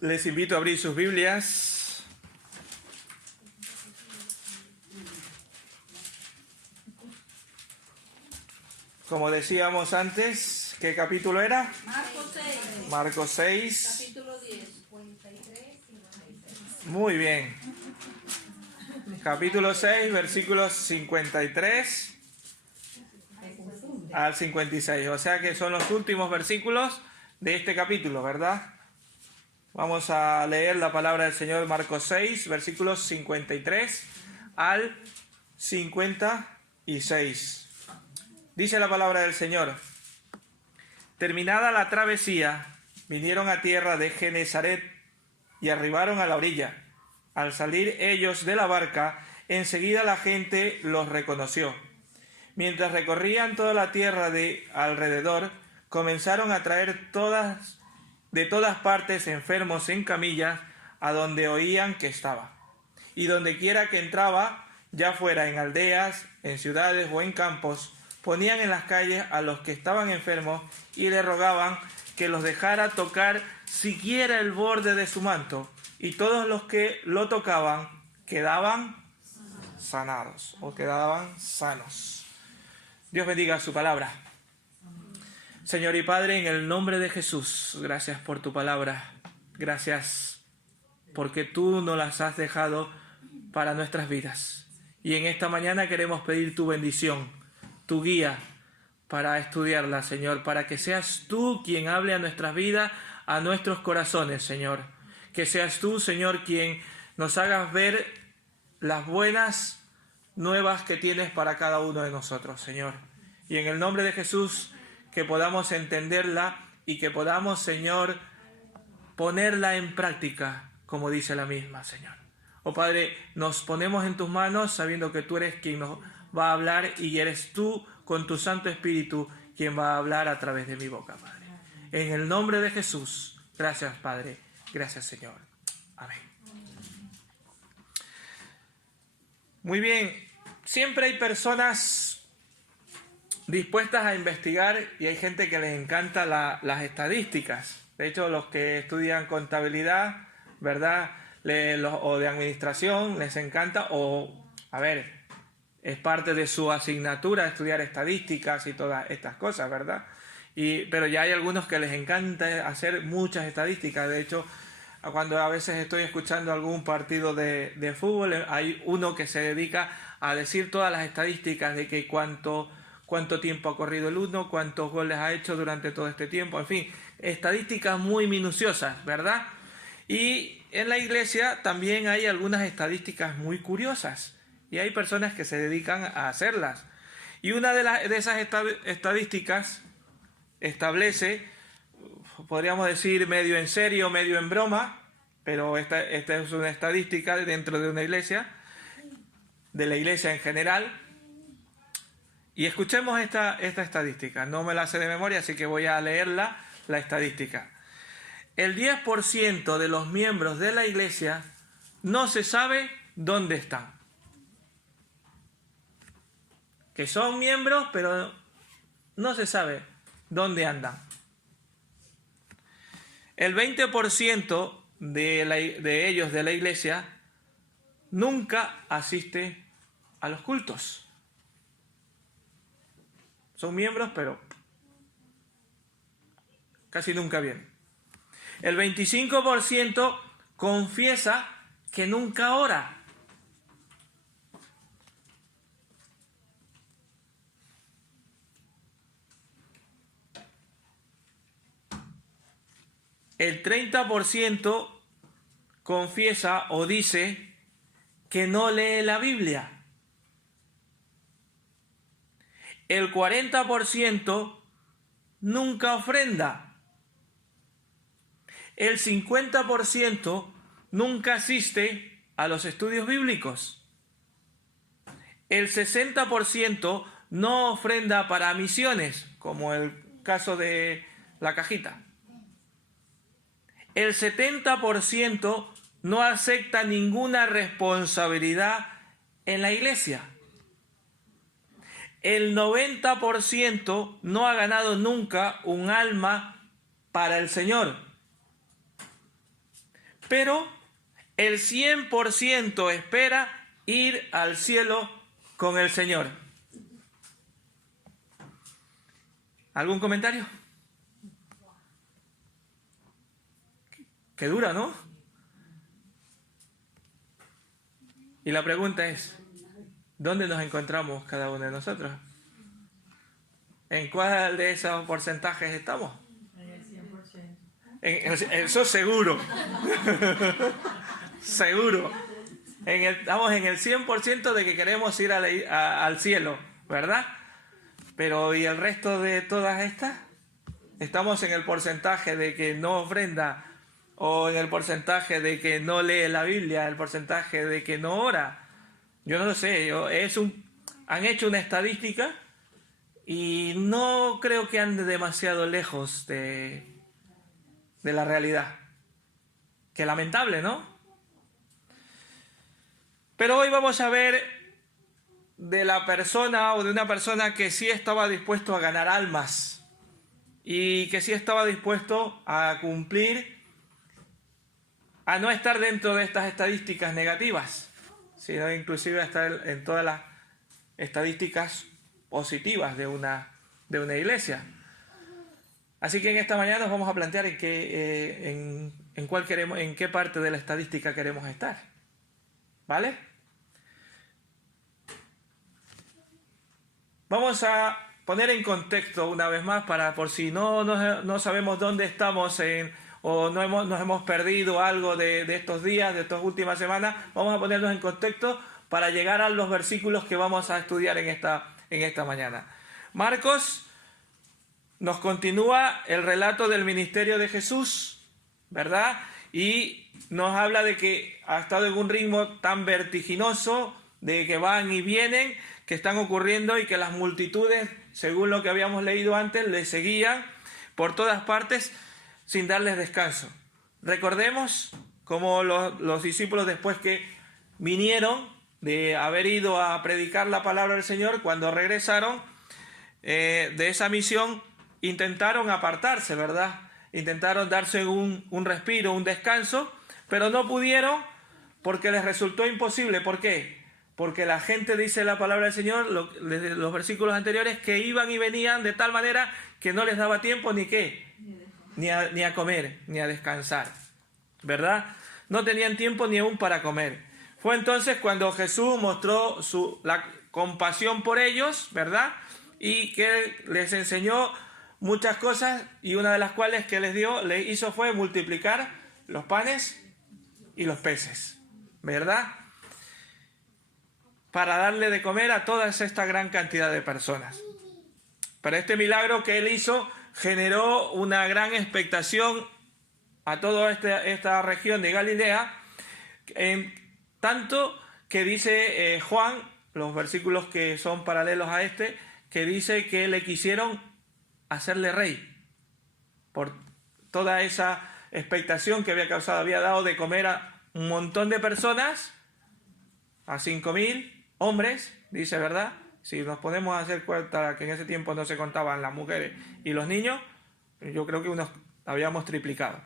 Les invito a abrir sus Biblias. Como decíamos antes, ¿qué capítulo era? Marcos 6. Marcos 6. Capítulo 10. Muy bien. Capítulo 6, versículos 53 al 56. O sea que son los últimos versículos de este capítulo, ¿verdad? Vamos a leer la palabra del Señor, Marcos 6, versículos 53 al 56. Dice la palabra del Señor: terminada la travesía, vinieron a tierra de Genesaret y arribaron a la orilla. Al salir ellos de la barca, enseguida la gente los reconoció. Mientras recorrían toda la tierra de alrededor, comenzaron a traer de todas partes enfermos en camillas a donde oían que estaba. Y donde quiera que entraba, ya fuera en aldeas, en ciudades o en campos, ponían en las calles a los que estaban enfermos y le rogaban que los dejara tocar siquiera el borde de su manto, y todos los que lo tocaban quedaban sanados o quedaban sanos. Dios bendiga su palabra. Señor y Padre, en el nombre de Jesús, gracias por tu palabra. Gracias porque tú nos las has dejado para nuestras vidas. Y en esta mañana queremos pedir tu bendición, tu guía para estudiarla, Señor, para que seas tú quien hable a nuestras vidas, a nuestros corazones, Señor. Que seas tú, Señor, quien nos hagas ver las buenas nuevas que tienes para cada uno de nosotros, Señor. Y en el nombre de Jesús, que podamos entenderla y que podamos, Señor, ponerla en práctica, como dice la misma, Señor. Oh Padre, nos ponemos en tus manos sabiendo que tú eres quien nos va a hablar y eres tú con tu Santo Espíritu quien va a hablar a través de mi boca, Padre. En el nombre de Jesús, gracias, Padre. Gracias, Señor. Amén. Muy bien. Siempre hay personas dispuestas a investigar y hay gente que les encanta las estadísticas. De hecho, los que estudian contabilidad, ¿verdad? O de administración, les encanta, es parte de su asignatura estudiar estadísticas y todas estas cosas, ¿verdad? Pero ya hay algunos que les encanta hacer muchas estadísticas. De hecho, cuando a veces estoy escuchando algún partido de fútbol, hay uno que se dedica a decir todas las estadísticas de que cuánto tiempo ha corrido el uno, cuántos goles ha hecho durante todo este tiempo, en fin, estadísticas muy minuciosas, ¿verdad? Y en la iglesia también hay algunas estadísticas muy curiosas y hay personas que se dedican a hacerlas. Y una de esas estadísticas establece, podríamos decir medio en serio, medio en broma, pero esta es una estadística dentro de una iglesia, de la iglesia en general. Y escuchemos esta estadística. No me la sé de memoria, así que voy a leerla, la estadística. El 10% de los miembros de la iglesia no se sabe dónde están. Que son miembros, pero no se sabe dónde andan. El 20% de ellos de la iglesia nunca asiste a los cultos. Son miembros, pero casi nunca vienen. El 25% confiesa que nunca ora. El 30% confiesa o dice que no lee la Biblia. El 40% nunca ofrenda. El 50% nunca asiste a los estudios bíblicos. El 60% no ofrenda para misiones, como el caso de la cajita. El 70% no acepta ninguna responsabilidad en la iglesia. El 90% no ha ganado nunca un alma para el Señor. pero el 100% espera ir al cielo con el Señor. ¿Algún comentario? Qué dura, ¿no? Y la pregunta es, ¿dónde nos encontramos cada uno de nosotros? ¿En cuál de esos porcentajes estamos? En el 100%. Eso seguro. Seguro. Estamos en el 100% de que queremos ir al cielo, ¿verdad? Pero ¿y el resto de todas estas? ¿Estamos en el porcentaje de que no ofrenda? ¿O en el porcentaje de que no lee la Biblia? ¿El porcentaje de que no ora? Yo no lo sé. Han hecho una estadística y no creo que ande demasiado lejos de la realidad. Qué lamentable, ¿no? Pero hoy vamos a ver de la persona o de una persona que sí estaba dispuesto a ganar almas y que sí estaba dispuesto a cumplir, a no estar dentro de estas estadísticas negativas, sino inclusive a estar en todas las estadísticas positivas de una iglesia. Así que en esta mañana nos vamos a plantear en qué parte de la estadística queremos estar. ¿Vale? Vamos a poner en contexto una vez más por si no sabemos dónde estamos o nos hemos perdido algo de estos días, de estas últimas semanas. Vamos a ponernos en contexto para llegar a los versículos que vamos a estudiar en esta mañana. Marcos nos continúa el relato del ministerio de Jesús, ¿verdad? Y nos habla de que ha estado en un ritmo tan vertiginoso, de que van y vienen, que están ocurriendo y que las multitudes, según lo que habíamos leído antes, le seguían por todas partes sin darles descanso. Recordemos cómo los discípulos, después que vinieron de haber ido a predicar la palabra del Señor, cuando regresaron de esa misión, intentaron apartarse, ¿verdad? Intentaron darse un respiro, un descanso, pero no pudieron porque les resultó imposible. ¿Por qué? Porque la gente, dice la palabra del Señor, desde los versículos anteriores, que iban y venían de tal manera que no les daba tiempo ni a comer, ni a descansar, ¿verdad? No tenían tiempo ni aún para comer. Fue entonces cuando Jesús mostró la compasión por ellos, ¿verdad? Y que les enseñó muchas cosas, y una de las cuales que les hizo fue multiplicar los panes y los peces, ¿verdad? Para darle de comer a toda esta gran cantidad de personas. Pero este milagro que él hizo generó una gran expectación a toda esta región de Galilea, tanto que dice Juan, los versículos que son paralelos a que dice que le quisieron hacerle rey por toda esa expectación que había causado. Había dado de comer a un montón de personas, a 5.000 hombres, dice, ¿verdad? Si nos ponemos a hacer cuenta que en ese tiempo no se contaban las mujeres y los niños, yo creo que habíamos triplicado.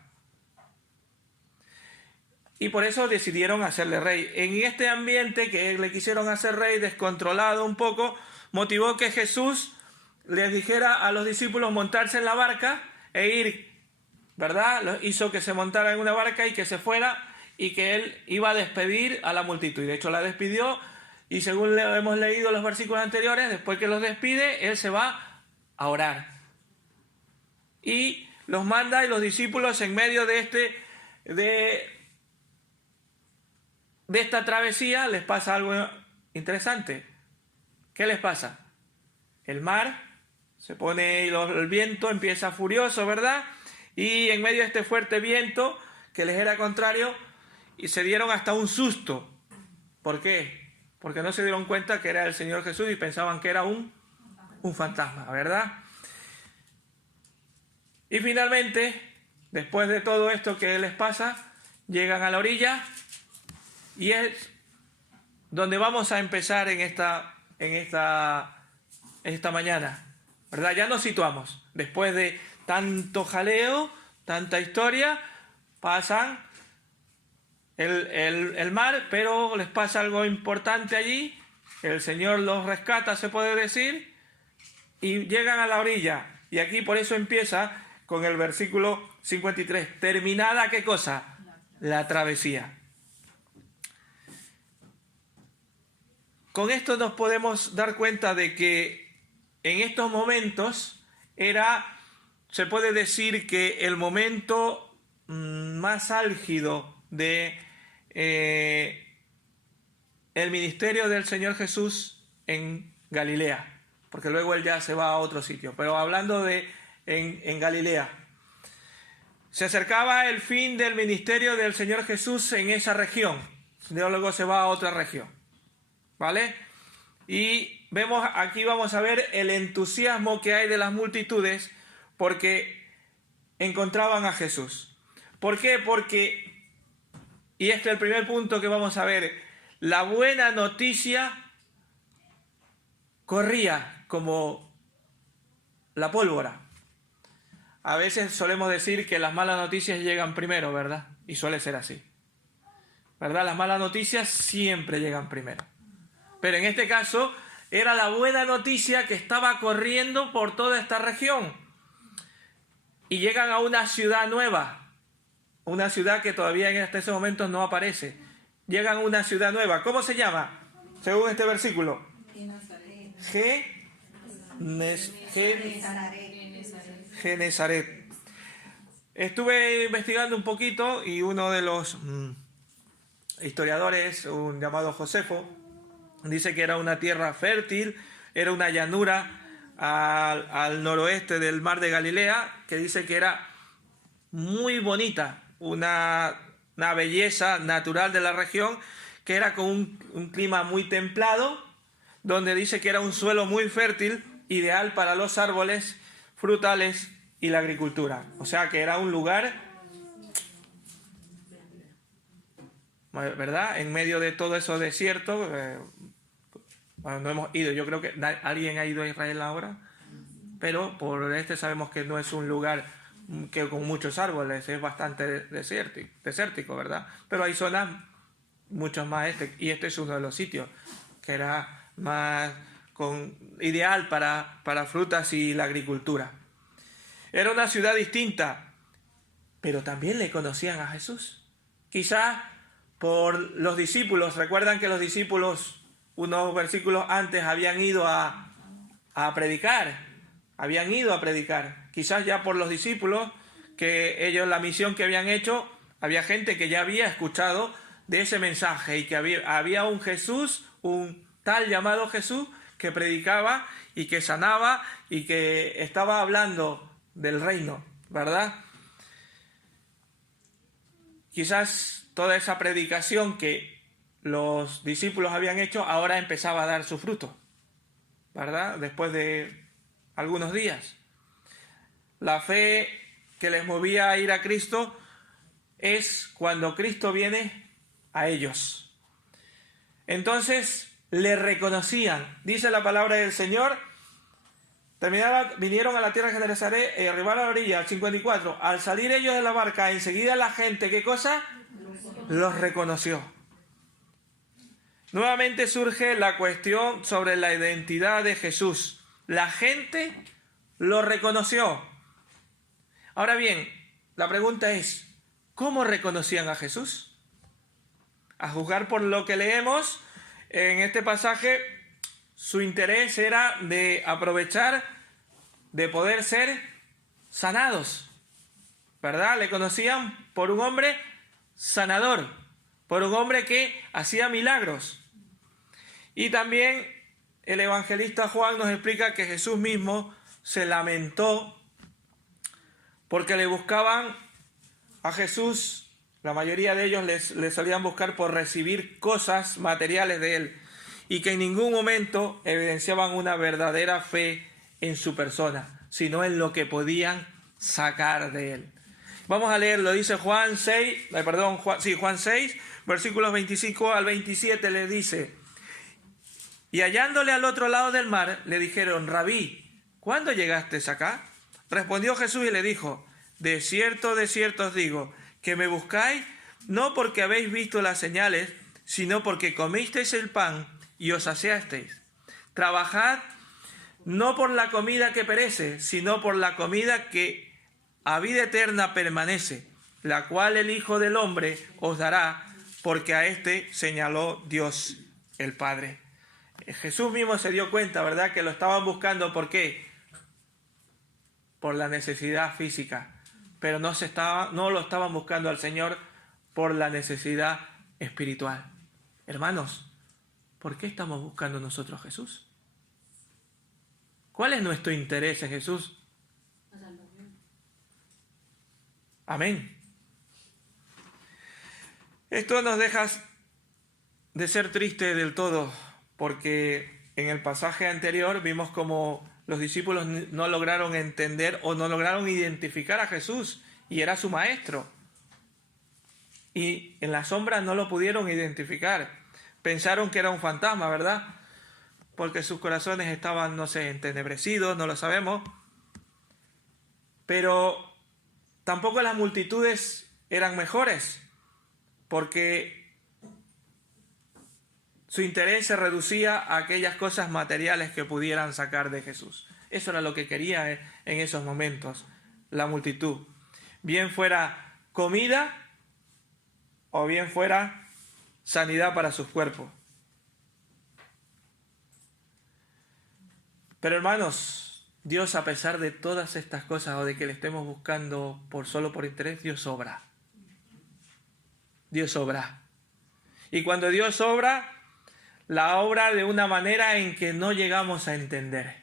Y por eso decidieron hacerle rey. En este ambiente que le quisieron hacer rey, descontrolado un poco, motivó que Jesús les dijera a los discípulos montarse en la barca e ir, ¿verdad? Hizo que se montara en una barca y que se fuera, y que él iba a despedir a la multitud. Y de hecho la despidió, y según hemos leído los versículos anteriores, después que los despide, él se va a orar. Y los manda, y los discípulos, en medio de esta travesía, les pasa algo interesante. ¿Qué les pasa? El mar se pone, el viento empieza furioso, ¿verdad? Y en medio de este fuerte viento que les era contrario, y se dieron hasta un susto. ¿Por qué? Porque no se dieron cuenta que era el Señor Jesús y pensaban que era un fantasma, ¿verdad? Y finalmente, después de todo esto que les pasa, llegan a la orilla, y es donde vamos a empezar en esta mañana, ¿verdad? Ya nos situamos. Después de tanto jaleo, tanta historia, pasan el mar, pero les pasa algo importante allí. El Señor los rescata, se puede decir, y llegan a la orilla. Y aquí por eso empieza con el versículo 53. Terminada, ¿qué cosa? La travesía. Con esto nos podemos dar cuenta de que en estos momentos se puede decir que el momento más álgido de el ministerio del Señor Jesús en Galilea, porque luego él ya se va a otro sitio, pero hablando de en Galilea. Se acercaba el fin del ministerio del Señor Jesús en esa región, luego se va a otra región, ¿vale? Y aquí vamos a ver el entusiasmo que hay de las multitudes porque encontraban a Jesús. ¿Por qué? Porque, y este es el primer punto que vamos a ver, la buena noticia corría como la pólvora. A veces solemos decir que las malas noticias llegan primero, ¿verdad? Y suele ser así, ¿verdad? Las malas noticias siempre llegan primero. Pero en este caso era la buena noticia que estaba corriendo por toda esta región. Y llegan a una ciudad nueva, una ciudad que todavía en ese momento no aparece. Llegan a una ciudad nueva. ¿Cómo se llama? Según este versículo. Genesaret. Estuve investigando un poquito y uno de los historiadores, un llamado Josefo, dice que era una tierra fértil, era una llanura al noroeste del mar de Galilea, que dice que era muy bonita, una belleza natural de la región, que era con un clima muy templado, donde dice que era un suelo muy fértil, ideal para los árboles frutales y la agricultura. O sea que era un lugar, ¿verdad?, en medio de todo eso desierto. Bueno, no hemos ido, yo creo que alguien ha ido a Israel ahora, pero por sabemos que no es un lugar que con muchos árboles, es bastante desértico, ¿verdad? Pero hay zonas muchos más y este es uno de los sitios que era más ideal para frutas y la agricultura. Era una ciudad distinta, pero también le conocían a Jesús. Quizás por los discípulos, recuerdan que los discípulos unos versículos antes habían ido a predicar, quizás ya por los discípulos, que ellos la misión que habían hecho, había gente que ya había escuchado de ese mensaje y que había un Jesús, un tal llamado Jesús, que predicaba y que sanaba y que estaba hablando del reino, ¿verdad? Quizás toda esa predicación que los discípulos habían hecho ahora empezaba a dar su fruto, ¿verdad? Después de algunos días. La fe que les movía a ir a Cristo es cuando Cristo viene a ellos. Entonces le reconocían. Dice la palabra del Señor, vinieron a la tierra de Genesaret y arribaron a la orilla, al 54. Al salir ellos de la barca, enseguida la gente, ¿qué cosa? Los reconoció. Nuevamente surge la cuestión sobre la identidad de Jesús. La gente lo reconoció. Ahora bien, la pregunta es, ¿cómo reconocían a Jesús? A juzgar por lo que leemos en este pasaje, su interés era de aprovechar, de poder ser sanados, ¿verdad? Le conocían por un hombre sanador, por un hombre que hacía milagros. Y también el evangelista Juan nos explica que Jesús mismo se lamentó porque le buscaban a Jesús. La mayoría de ellos le solían buscar por recibir cosas materiales de él y que en ningún momento evidenciaban una verdadera fe en su persona, sino en lo que podían sacar de él. Vamos a leerlo, dice Juan 6, versículos 25 al 27, le dice: y hallándole al otro lado del mar, le dijeron: Rabí, ¿cuándo llegaste acá? Respondió Jesús y le dijo: de cierto os digo, que me buscáis no porque habéis visto las señales, sino porque comisteis el pan y os saciasteis. Trabajad no por la comida que perece, sino por la comida que a vida eterna permanece, la cual el Hijo del Hombre os dará, porque a éste señaló Dios el Padre. Jesús mismo se dio cuenta, ¿verdad?, que lo estaban buscando. ¿Por qué? Por la necesidad física, pero no lo estaban buscando al Señor por la necesidad espiritual. Hermanos, ¿por qué estamos buscando nosotros a Jesús? ¿Cuál es nuestro interés en Jesús? Amén. Esto nos deja de ser triste del todo, porque en el pasaje anterior vimos como los discípulos no lograron entender o no lograron identificar a Jesús, y era su maestro. Y en la sombra no lo pudieron identificar. Pensaron que era un fantasma, ¿verdad? Porque sus corazones estaban, no sé, entenebrecidos, no lo sabemos. Pero tampoco las multitudes eran mejores, porque su interés se reducía a aquellas cosas materiales que pudieran sacar de Jesús. Eso era lo que quería en esos momentos la multitud. Bien fuera comida o bien fuera sanidad para sus cuerpos. Pero hermanos, Dios, a pesar de todas estas cosas o de que le estemos buscando solo por interés, Dios obra. Dios obra. Y cuando Dios obra, la obra de una manera en que no llegamos a entender.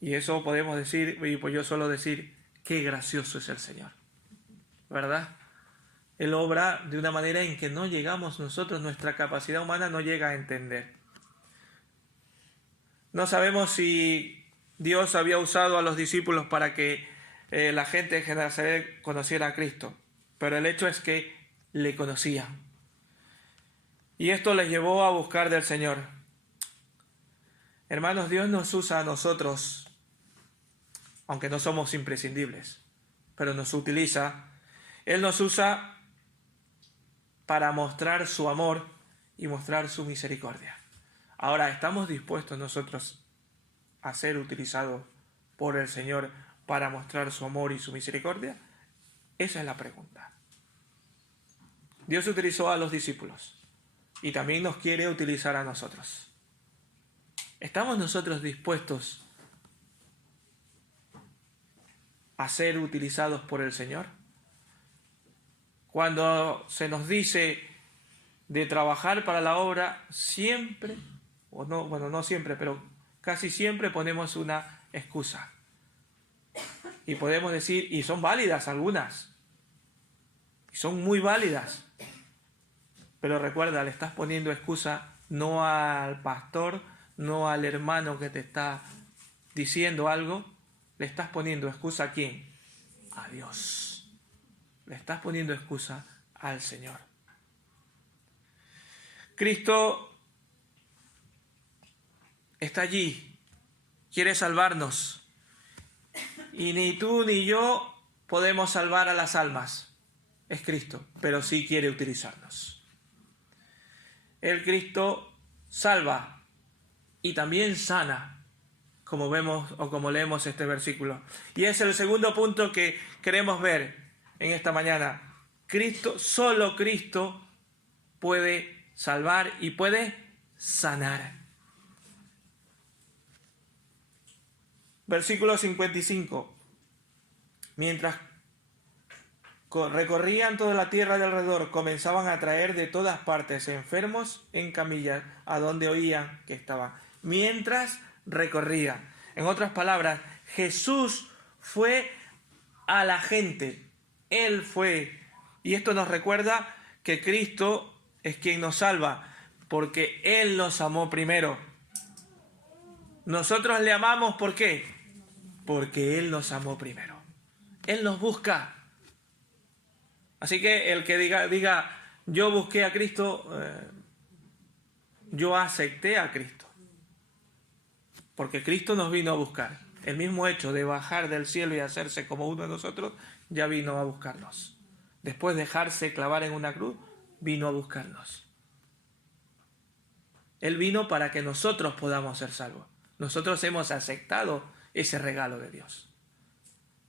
Y eso podemos decir, y pues yo suelo decir, qué gracioso es el Señor, ¿verdad? Él obra de una manera en que no llegamos nosotros, nuestra capacidad humana no llega a entender. No sabemos si Dios había usado a los discípulos para que la gente de Genesaret conociera a Cristo, pero el hecho es que le conocían. Y esto les llevó a buscar del Señor. Hermanos, Dios nos usa a nosotros, aunque no somos imprescindibles, pero nos utiliza. Él nos usa para mostrar su amor y mostrar su misericordia. Ahora, ¿estamos dispuestos nosotros a ser utilizados por el Señor para mostrar su amor y su misericordia? Esa es la pregunta. Dios utilizó a los discípulos y también nos quiere utilizar a nosotros. ¿Estamos nosotros dispuestos a ser utilizados por el Señor? Cuando se nos dice de trabajar para la obra, siempre, o no, bueno, no siempre, pero casi siempre ponemos una excusa. Y podemos decir, y son válidas algunas, y son muy válidas, pero recuerda, le estás poniendo excusa no al pastor, no al hermano que te está diciendo algo, le estás poniendo excusa ¿a quién? A Dios. Le estás poniendo excusa al Señor. Cristo está allí, quiere salvarnos. Y ni tú ni yo podemos salvar a las almas. Es Cristo, pero sí quiere utilizarnos. El Cristo salva y también sana, como vemos o como leemos este versículo. Y es el segundo punto que queremos ver en esta mañana. Cristo, solo Cristo puede salvar y puede sanar. Versículo 55. Mientras recorrían toda la tierra de alrededor, comenzaban a traer de todas partes enfermos en camillas a donde oían que estaban. Mientras recorrían. En otras palabras, Jesús fue a la gente. Él fue. Y esto nos recuerda que Cristo es quien nos salva, porque Él nos amó primero. Nosotros le amamos, ¿por qué? Porque Él nos amó primero. Él nos busca. Así que el que diga yo busqué a Cristo, yo acepté a Cristo. Porque Cristo nos vino a buscar. el mismo hecho de bajar del cielo y hacerse como uno de nosotros, ya vino a buscarnos. Después de dejarse clavar en una cruz, vino a buscarnos. Él vino para que nosotros podamos ser salvos. Nosotros hemos aceptado ese regalo de Dios.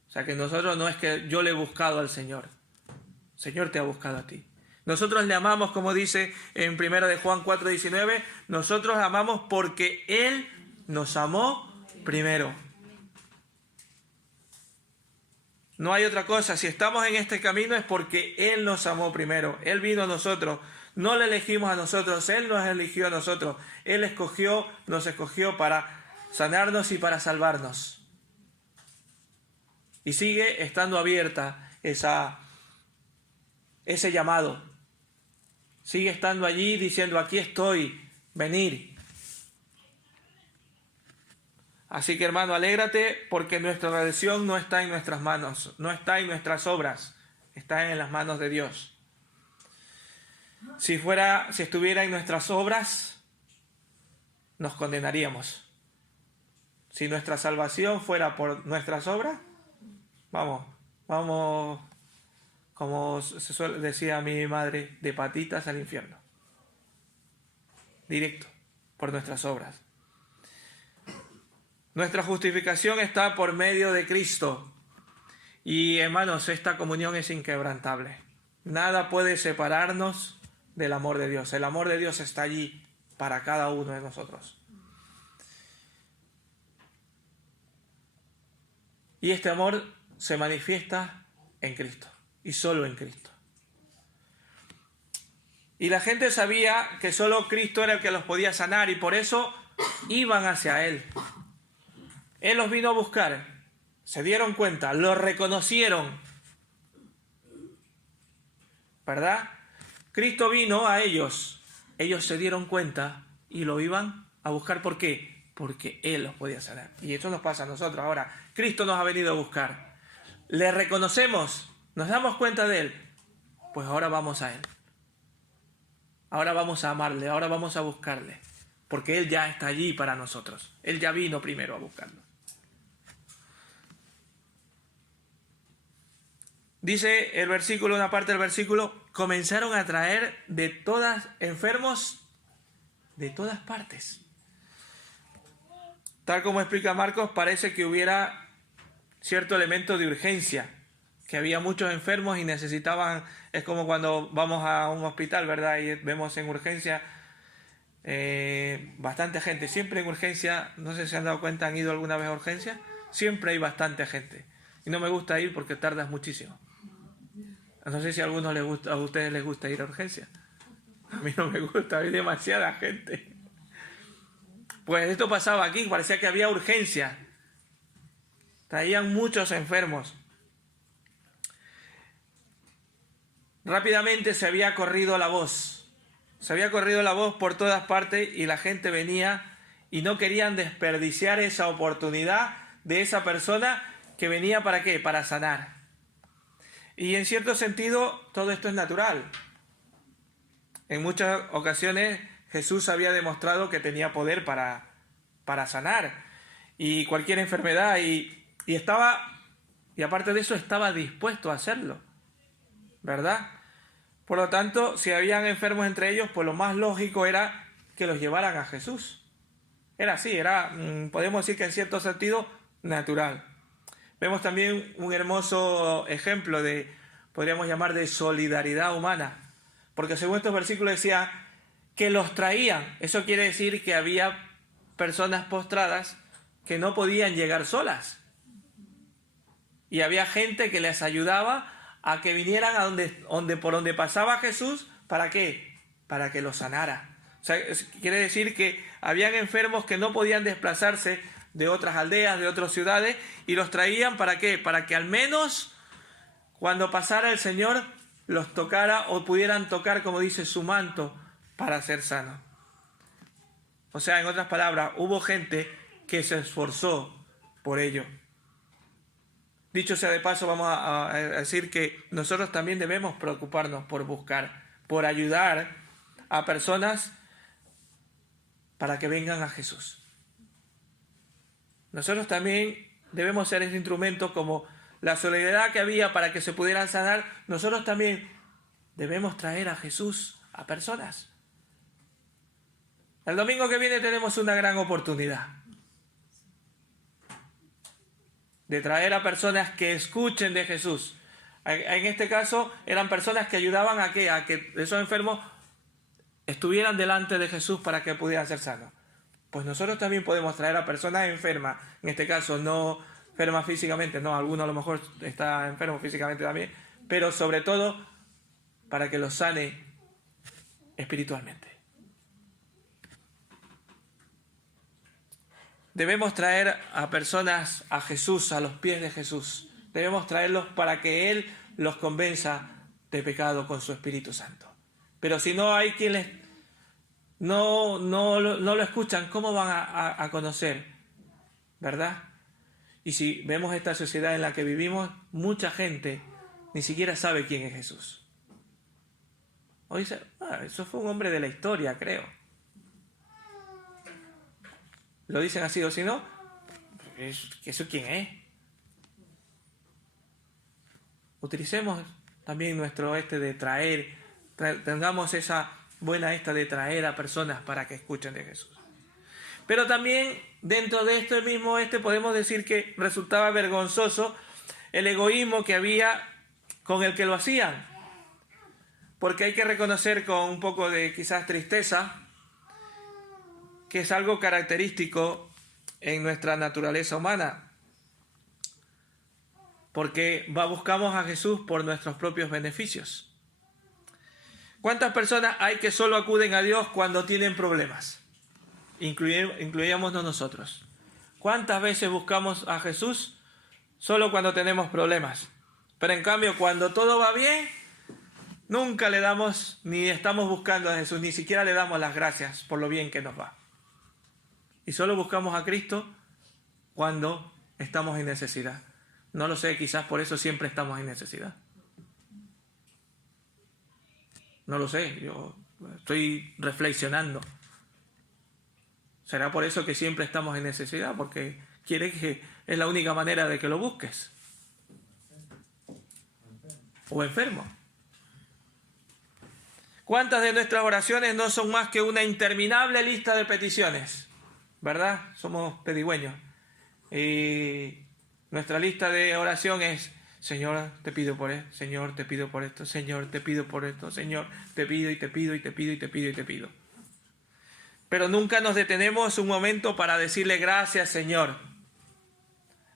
O sea que nosotros no es que yo le he buscado al Señor. El Señor te ha buscado a ti. Nosotros le amamos, como dice en 1 de Juan 4:19, nosotros amamos porque Él nos amó primero. No hay otra cosa. Si estamos en este camino es porque Él nos amó primero. Él vino a nosotros. No le elegimos a nosotros. Él nos eligió a nosotros. Él nos escogió para sanarnos y para salvarnos. Y sigue estando abierta ese llamado. Sigue estando allí diciendo, aquí estoy, venid. Así que hermano, alégrate porque nuestra redención no está en nuestras manos, no está en nuestras obras, está en las manos de Dios. Si estuviera en nuestras obras, nos condenaríamos. Si nuestra salvación fuera por nuestras obras, vamos, como decía mi madre, de patitas al infierno. Directo, por nuestras obras. Nuestra justificación está por medio de Cristo. Y hermanos, esta comunión es inquebrantable. Nada puede separarnos del amor de Dios. El amor de Dios está allí para cada uno de nosotros. Y este amor se manifiesta en Cristo. Y solo en Cristo. Y la gente sabía que solo Cristo era el que los podía sanar y por eso iban hacia Él. Él los vino a buscar, se dieron cuenta, lo reconocieron, ¿verdad? Cristo vino a ellos se dieron cuenta y lo iban a buscar. ¿Por qué? Porque Él los podía sanar. Y esto nos pasa a nosotros ahora. Cristo nos ha venido a buscar. Le reconocemos, nos damos cuenta de Él, pues ahora vamos a Él. Ahora vamos a amarle, ahora vamos a buscarle, porque Él ya está allí para nosotros. Él ya vino primero a buscarnos. Dice el versículo, una parte del versículo, comenzaron a traer enfermos de todas partes. Tal como explica Marcos, parece que hubiera cierto elemento de urgencia, que había muchos enfermos y necesitaban, es como cuando vamos a un hospital, ¿verdad? Y vemos en urgencia bastante gente. Siempre en urgencia, no sé si se han dado cuenta, ¿han ido alguna vez a urgencia? Siempre hay bastante gente. Y no me gusta ir porque tardas muchísimo. No sé si a ustedes les gusta ir a urgencia. A mí no me gusta, hay demasiada gente. Pues esto pasaba aquí, parecía que había urgencia. Traían muchos enfermos. Rápidamente se había corrido la voz. Se había corrido la voz por todas partes y la gente venía y no querían desperdiciar esa oportunidad de esa persona que venía ¿para qué? Para sanar. Y en cierto sentido todo esto es natural. En muchas ocasiones Jesús había demostrado que tenía poder para sanar y cualquier enfermedad y aparte de eso estaba dispuesto a hacerlo, ¿verdad? Por lo tanto, si habían enfermos entre ellos, pues lo más lógico era que los llevaran a Jesús. Era así, podemos decir que en cierto sentido natural. Vemos también un hermoso ejemplo podríamos llamar de solidaridad humana, porque según estos versículos decía que los traían. Eso quiere decir que había personas postradas que no podían llegar solas. Y había gente que les ayudaba a que vinieran por donde pasaba Jesús. ¿Para qué? Para que los sanara. O sea, quiere decir que habían enfermos que no podían desplazarse de otras aldeas, de otras ciudades, y los traían ¿para qué? Para que al menos cuando pasara el Señor los tocara o pudieran tocar, como dice, su manto para ser sanos. O sea, en otras palabras, hubo gente que se esforzó por ello. Dicho sea de paso, vamos a decir que nosotros también debemos preocuparnos por buscar, por ayudar a personas para que vengan a Jesús. Nosotros también debemos ser ese instrumento, como la solidaridad que había para que se pudieran sanar. Nosotros también debemos traer a Jesús a personas. El domingo que viene tenemos una gran oportunidad de traer a personas que escuchen de Jesús. En este caso eran personas que ayudaban a que esos enfermos estuvieran delante de Jesús para que pudieran ser sanos. Pues nosotros también podemos traer a personas enfermas, en este caso no enfermas físicamente, no, alguno a lo mejor está enfermo físicamente también, pero sobre todo para que los sane espiritualmente. Debemos traer a personas a Jesús, a los pies de Jesús. Debemos traerlos para que Él los convenza de pecado con su Espíritu Santo. Pero si no hay quienes no lo escuchan, ¿cómo van a conocer? ¿Verdad? Y si vemos esta sociedad en la que vivimos, mucha gente ni siquiera sabe quién es Jesús. O dice, eso fue un hombre de la historia, creo. Lo dicen así, o si no, ¿eso quién es? Utilicemos también nuestro de traer, tengamos esa buena de traer a personas para que escuchen de Jesús. Pero también dentro de esto mismo podemos decir que resultaba vergonzoso el egoísmo que había con el que lo hacían. Porque hay que reconocer con un poco de quizás tristeza que es algo característico en nuestra naturaleza humana. Porque buscamos a Jesús por nuestros propios beneficios. ¿Cuántas personas hay que solo acuden a Dios cuando tienen problemas? Incluíamos nosotros. ¿Cuántas veces buscamos a Jesús solo cuando tenemos problemas? Pero en cambio, cuando todo va bien, nunca le damos, ni estamos buscando a Jesús, ni siquiera le damos las gracias por lo bien que nos va. Y solo buscamos a Cristo cuando estamos en necesidad. No lo sé, quizás por eso siempre estamos en necesidad. No lo sé, yo estoy reflexionando. ¿Será por eso que siempre estamos en necesidad? Porque es la única manera de que lo busques. O enfermo. ¿Cuántas de nuestras oraciones no son más que una interminable lista de peticiones? ¿Verdad? Somos pedigüeños. Y nuestra lista de oración es: Señor, te pido por esto, Señor, te pido por esto, Señor, te pido por esto, Señor, te pido y te pido y te pido y te pido y te pido. Pero nunca nos detenemos un momento para decirle gracias, Señor.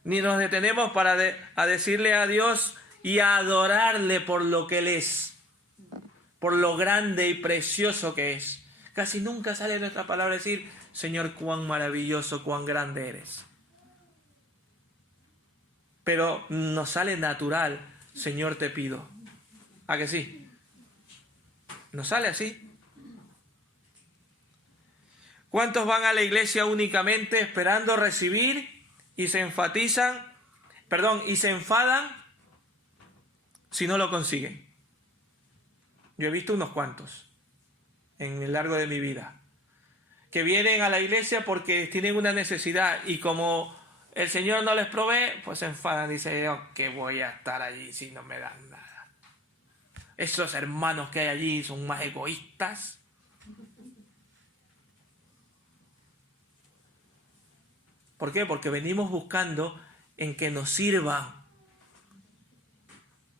Ni nos detenemos para decirle a Dios y a adorarle por lo que Él es, por lo grande y precioso que es. Casi nunca sale nuestra palabra decir: Señor, cuán maravilloso, cuán grande eres. Pero nos sale natural: Señor, te pido. ¿A que sí? ¿Nos sale así? ¿Cuántos van a la iglesia únicamente esperando recibir y se enfadan si no lo consiguen? Yo he visto unos cuantos en el largo de mi vida que vienen a la iglesia porque tienen una necesidad y como el Señor no les provee, pues se enfadan y dicen: ¿qué voy a estar allí si no me dan nada? Esos hermanos que hay allí son más egoístas. ¿Por qué? Porque venimos buscando en que nos sirvan.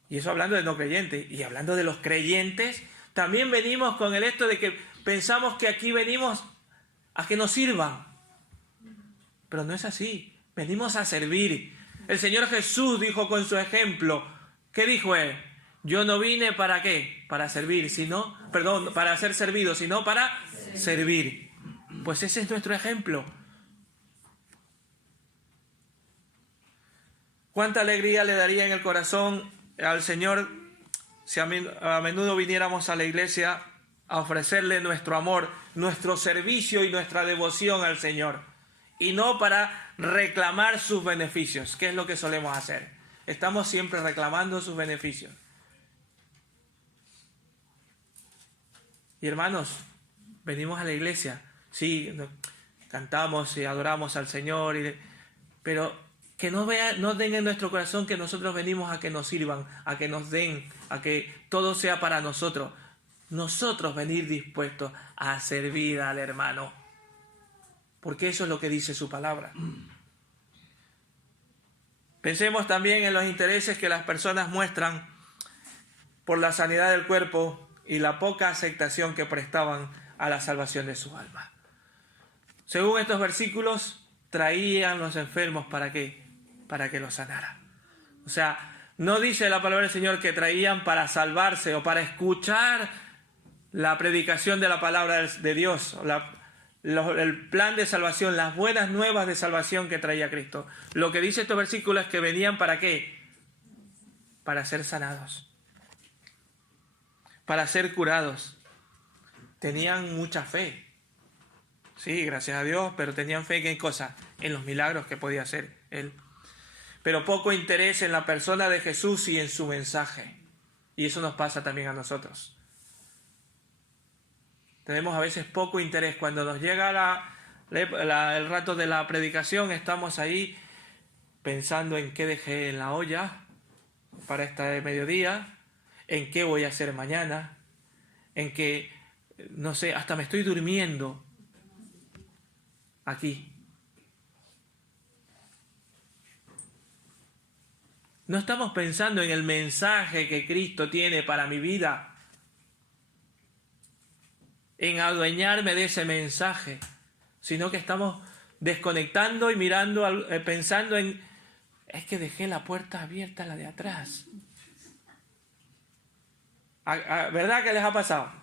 Y eso hablando de no creyentes. Y hablando de los creyentes, también venimos con el de que pensamos que aquí venimos a que nos sirvan. Pero no es así. Venimos a servir. El Señor Jesús dijo con su ejemplo, ¿qué dijo Él? Yo no vine ¿para qué? Para servir, para ser servido, sino para servir. Pues ese es nuestro ejemplo. ¿Cuánta alegría le daría en el corazón al Señor si a menudo viniéramos a la iglesia a ofrecerle nuestro amor, nuestro servicio y nuestra devoción al Señor? Y no para reclamar sus beneficios, que es lo que solemos hacer. Estamos siempre reclamando sus beneficios. Y hermanos, venimos a la iglesia, sí, cantamos y adoramos al Señor, pero que no tenga en nuestro corazón que nosotros venimos a que nos sirvan, a que nos den, a que todo sea para nosotros. Nosotros venir dispuestos a servir al hermano, porque eso es lo que dice su palabra. Pensemos también en los intereses que las personas muestran por la sanidad del cuerpo y la poca aceptación que prestaban a la salvación de su alma. Según estos versículos, traían los enfermos ¿para qué? Para que los sanara. O sea, no dice la palabra del Señor que traían para salvarse o para escuchar la predicación de la palabra de Dios, el plan de salvación, las buenas nuevas de salvación que traía Cristo. Lo que dice estos versículos es que venían ¿para qué? Para ser sanados, para ser curados. Tenían mucha fe. Sí, gracias a Dios, pero tenían fe en qué cosa, en los milagros que podía hacer Él. Pero poco interés en la persona de Jesús y en su mensaje. Y eso nos pasa también a nosotros. Tenemos a veces poco interés. Cuando nos llega el rato de la predicación, estamos ahí pensando en qué dejé en la olla para este mediodía, en qué voy a hacer mañana, en que, no sé, hasta me estoy durmiendo aquí. No estamos pensando en el mensaje que Cristo tiene para mi vida, en adueñarme de ese mensaje, sino que estamos desconectando y mirando, pensando en, es que dejé la puerta abierta, la de atrás. ¿Verdad que les ha pasado?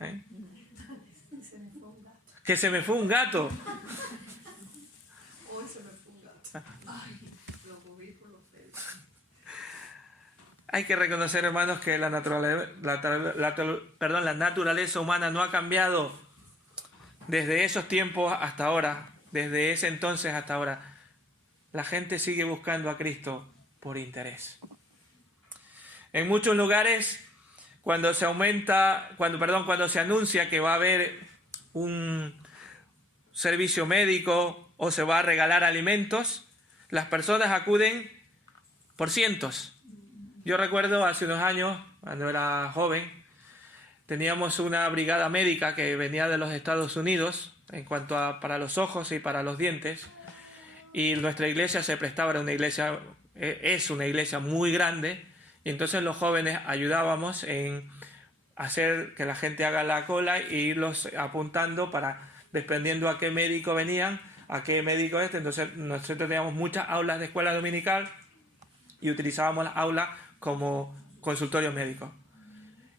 ¿Eh? Que se me fue un gato. Hay que reconocer, hermanos, que la naturaleza humana no ha cambiado desde esos tiempos hasta ahora, desde ese entonces hasta ahora. La gente sigue buscando a Cristo por interés. En muchos lugares, cuando se anuncia que va a haber un servicio médico o se va a regalar alimentos, las personas acuden por cientos. Yo recuerdo hace unos años, cuando era joven, teníamos una brigada médica que venía de los Estados Unidos en cuanto a para los ojos y para los dientes, y nuestra iglesia se prestaba, es una iglesia muy grande, y entonces los jóvenes ayudábamos en hacer que la gente haga la cola e irlos apuntando para, dependiendo a qué médico venían, a qué médico entonces nosotros teníamos muchas aulas de escuela dominical y utilizábamos las aulas como consultorio médico.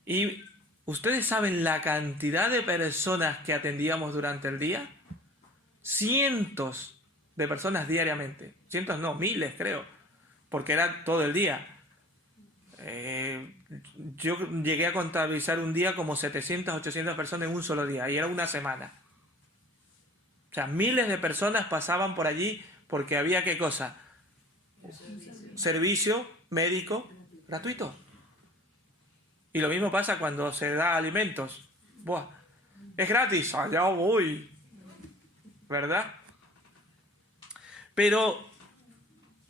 Y ustedes saben la cantidad de personas que atendíamos durante el día. Cientos de personas diariamente. Cientos no, miles creo, porque era todo el día. Yo llegué a contabilizar un día como 700, 800 personas en un solo día, y era una semana. O sea, miles de personas pasaban por allí porque había ¿qué cosa? Servicio médico gratuito. Y lo mismo pasa cuando se da alimentos. Buah, es gratis, allá voy. ¿Verdad? Pero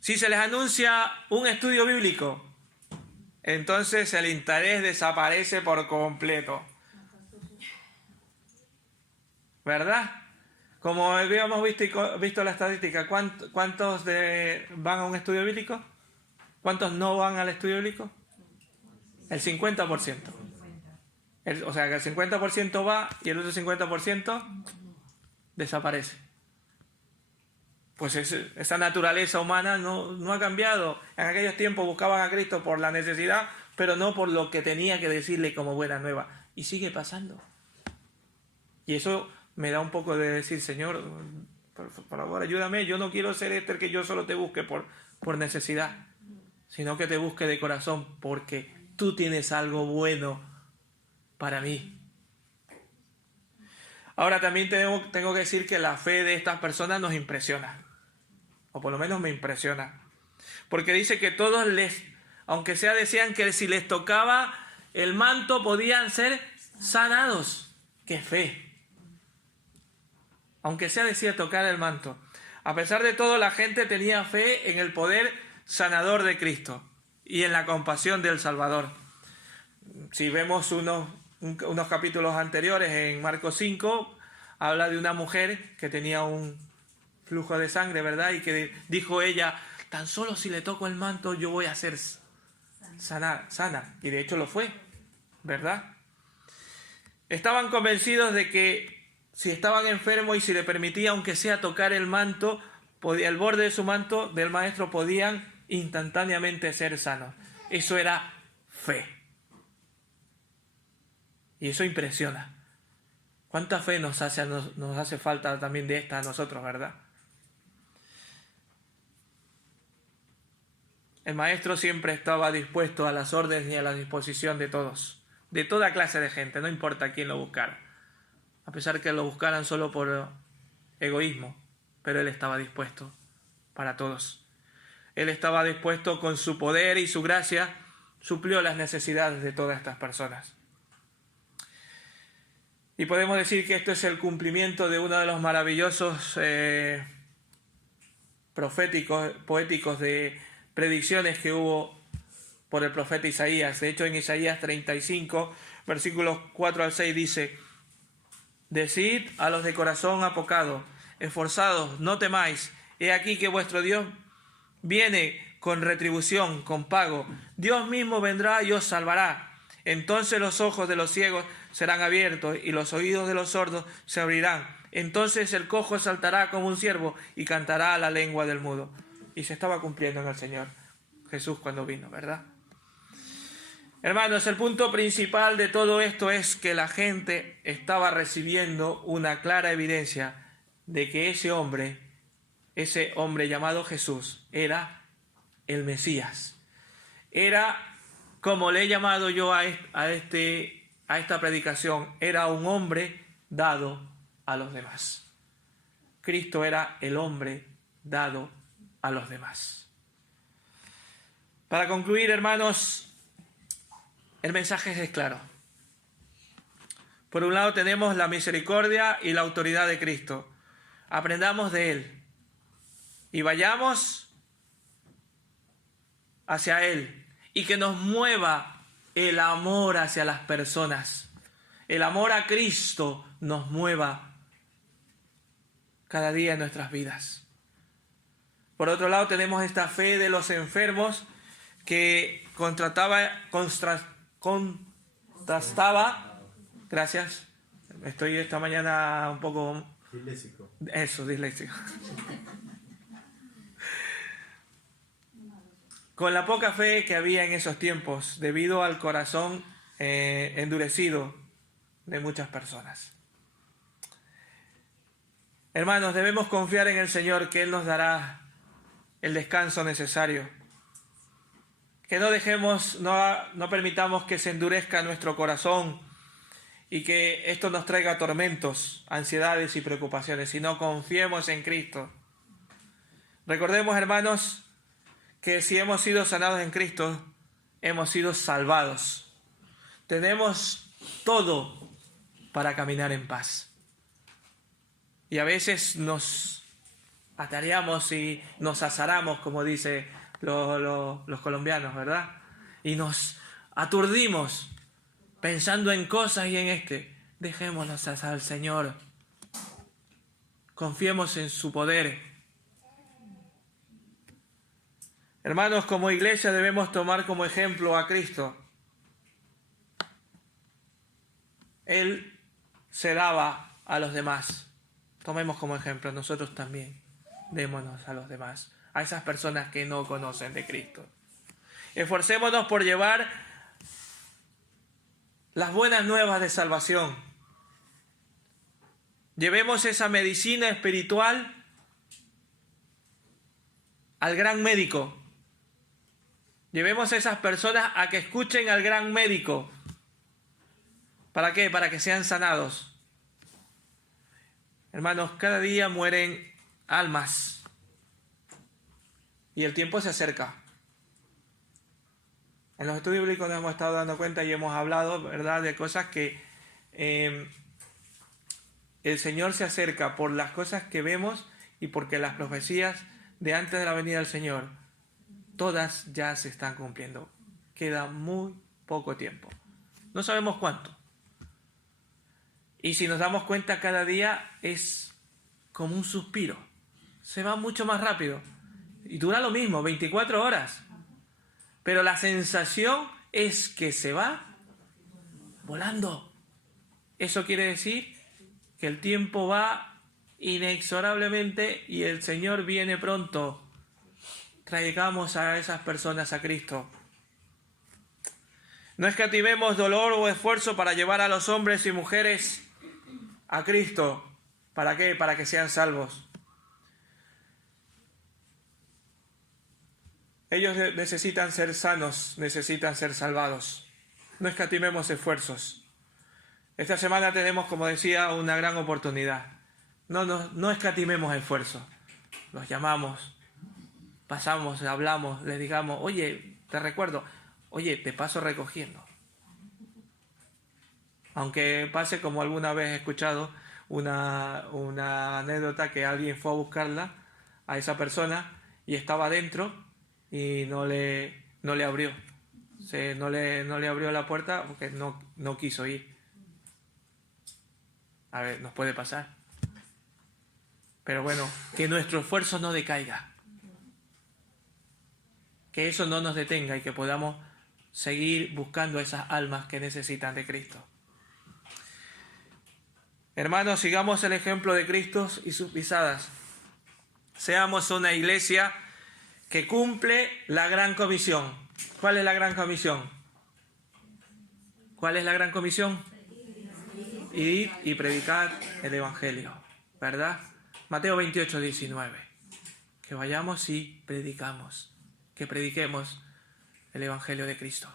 si se les anuncia un estudio bíblico, entonces el interés desaparece por completo. ¿Verdad? Como habíamos visto la estadística, ¿cuántos van a un estudio bíblico? ¿Cuántos no van al estudio bíblico? El 50%. O sea, que el 50% va y el otro 50% desaparece. Pues esa naturaleza humana no ha cambiado. En aquellos tiempos buscaban a Cristo por la necesidad, pero no por lo que tenía que decirle como buena nueva. Y sigue pasando. Y eso me da un poco de decir, Señor, por favor, ayúdame. Yo no quiero ser el que yo solo te busque por necesidad, sino que te busque de corazón porque tú tienes algo bueno para mí. Ahora también tengo que decir que la fe de estas personas nos impresiona, o por lo menos me impresiona, porque dice que todos aunque sea decían que si les tocaba el manto podían ser sanados. ¡Qué fe! Aunque sea decía tocar el manto. A pesar de todo, la gente tenía fe en el poder sanador de Cristo y en la compasión del Salvador. Si vemos unos capítulos anteriores, en Marcos 5, habla de una mujer que tenía un flujo de sangre, ¿verdad? Y que dijo ella, tan solo si le toco el manto yo voy a ser sana. Y de hecho lo fue, ¿verdad? Estaban convencidos de que si estaban enfermos y si le permitía, aunque sea tocar el manto, el borde de su manto del maestro, podían instantáneamente ser sanos. Eso era fe. Y eso impresiona. ¿Cuánta fe nos hace falta también de esta a nosotros, verdad? El maestro siempre estaba dispuesto a las órdenes y a la disposición de todos, de toda clase de gente, no importa quién lo buscara. A pesar que lo buscaran solo por egoísmo, pero él estaba dispuesto para todos. Él estaba dispuesto, con su poder y su gracia, suplió las necesidades de todas estas personas. Y podemos decir que esto es el cumplimiento de uno de los maravillosos poéticos de predicciones que hubo por el profeta Isaías. De hecho, en Isaías 35, versículos 4 al 6 dice: Decid a los de corazón apocado, esforzados, no temáis, he aquí que vuestro Dios viene con retribución, con pago. Dios mismo vendrá y os salvará. Entonces los ojos de los ciegos serán abiertos y los oídos de los sordos se abrirán. Entonces el cojo saltará como un ciervo y cantará a la lengua del mudo. Y se estaba cumpliendo en el Señor Jesús cuando vino, ¿verdad? Hermanos, el punto principal de todo esto es que la gente estaba recibiendo una clara evidencia de que ese hombre llamado Jesús, era el Mesías. Era, como le he llamado yo a esta predicación, era un hombre dado a los demás. Cristo era el hombre dado a los demás. Para concluir, hermanos, el mensaje es claro. Por un lado tenemos la misericordia y la autoridad de Cristo. Aprendamos de Él y vayamos hacia Él, y que nos mueva el amor hacia las personas. El amor a Cristo nos mueva cada día en nuestras vidas. Por otro lado tenemos esta fe de los enfermos que contrastaba, gracias, estoy esta mañana un poco... disléxico. Con la poca fe que había en esos tiempos, debido al corazón endurecido de muchas personas. Hermanos, debemos confiar en el Señor, que Él nos dará el descanso necesario. Que no permitamos que se endurezca nuestro corazón y que esto nos traiga tormentos, ansiedades y preocupaciones, sino confiemos en Cristo. Recordemos, hermanos, que si hemos sido sanados en Cristo, hemos sido salvados. Tenemos todo para caminar en paz. Y a veces nos atareamos y nos azaramos, como dicen los colombianos, ¿verdad? Y nos aturdimos pensando en cosas y en Dejémonos al Señor. Confiemos en su poder. Hermanos, como iglesia debemos tomar como ejemplo a Cristo. Él se daba a los demás. Tomemos como ejemplo, nosotros también. Démonos a los demás, a esas personas que no conocen de Cristo. Esforcémonos por llevar las buenas nuevas de salvación. Llevemos esa medicina espiritual al gran médico. Llevemos a esas personas a que escuchen al gran médico. ¿Para qué? Para que sean sanados. Hermanos, cada día mueren almas y el tiempo se acerca. En los estudios bíblicos nos hemos estado dando cuenta y hemos hablado, ¿verdad?, de cosas que el Señor se acerca por las cosas que vemos y porque las profecías de antes de la venida del Señor, todas ya se están cumpliendo. Queda muy poco tiempo. No sabemos cuánto. Y si nos damos cuenta, cada día es como un suspiro. Se va mucho más rápido. Y dura lo mismo, 24 horas. Pero la sensación es que se va volando. Eso quiere decir que el tiempo va inexorablemente y el Señor viene pronto. Traigamos a esas personas a Cristo. No escatimemos dolor o esfuerzo para llevar a los hombres y mujeres a Cristo. ¿Para qué? Para que sean salvos. Ellos necesitan ser sanos, necesitan ser salvados. No escatimemos esfuerzos. Esta semana tenemos, como decía, una gran oportunidad. No escatimemos esfuerzos. Los llamamos, pasamos, hablamos, les digamos, oye, te recuerdo, oye, te paso recogiendo. Aunque pase, como alguna vez he escuchado, una anécdota que alguien fue a buscarla a esa persona y estaba dentro y no le abrió. No le abrió la puerta porque no quiso ir. A ver, nos puede pasar. Pero bueno, que nuestro esfuerzo no decaiga. Que eso no nos detenga y que podamos seguir buscando esas almas que necesitan de Cristo. Hermanos, sigamos el ejemplo de Cristo y sus pisadas. Seamos una iglesia que cumple la gran comisión. ¿Cuál es la gran comisión? ¿Cuál es la gran comisión? Ir y predicar el Evangelio, ¿verdad? Mateo 28, 19. Que vayamos y predicamos, que prediquemos el Evangelio de Cristo.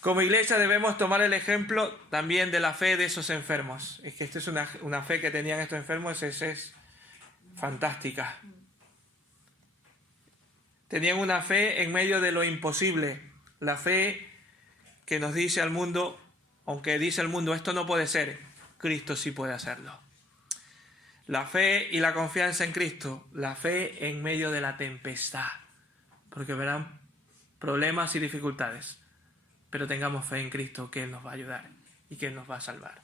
Como iglesia debemos tomar el ejemplo también de la fe de esos enfermos. Es que esta es una fe que tenían estos enfermos, es fantástica. Tenían una fe en medio de lo imposible. La fe que nos dice al mundo, aunque dice el mundo, esto no puede ser, Cristo sí puede hacerlo. La fe y la confianza en Cristo, la fe en medio de la tempestad, porque verán problemas y dificultades, pero tengamos fe en Cristo, que Él nos va a ayudar y que Él nos va a salvar.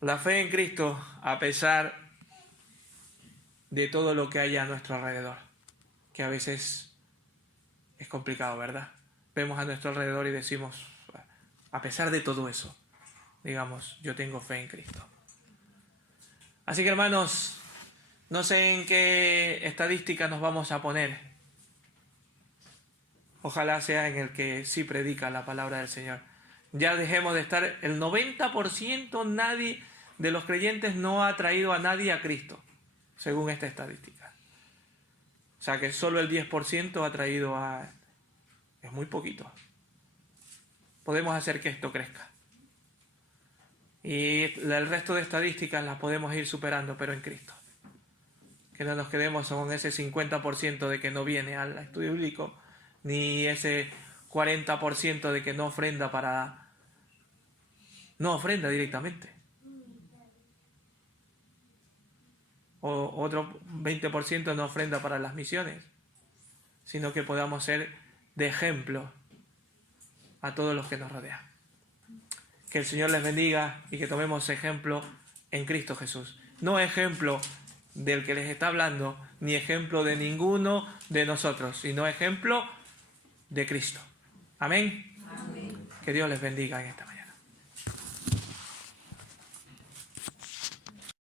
La fe en Cristo, a pesar de todo lo que haya a nuestro alrededor, que a veces es complicado, ¿verdad? Vemos a nuestro alrededor y decimos, a pesar de todo eso, digamos, yo tengo fe en Cristo. Así que, hermanos, no sé en qué estadística nos vamos a poner. Ojalá sea en el que sí predica la palabra del Señor. Ya dejemos de estar, el 90% nadie de los creyentes no ha traído a nadie a Cristo, según esta estadística. O sea que solo el 10% ha traído a... Es muy poquito. Podemos hacer que esto crezca. Y el resto de estadísticas las podemos ir superando, pero en Cristo. Que no nos quedemos con ese 50% de que no viene al estudio bíblico, ni ese 40% de que no ofrenda directamente. O otro 20% no ofrenda para las misiones, sino que podamos ser de ejemplo a todos los que nos rodean. Que el Señor les bendiga y que tomemos ejemplo en Cristo Jesús. No ejemplo del que les está hablando, ni ejemplo de ninguno de nosotros, sino ejemplo de Cristo. Amén. Amén. Que Dios les bendiga en esta mañana.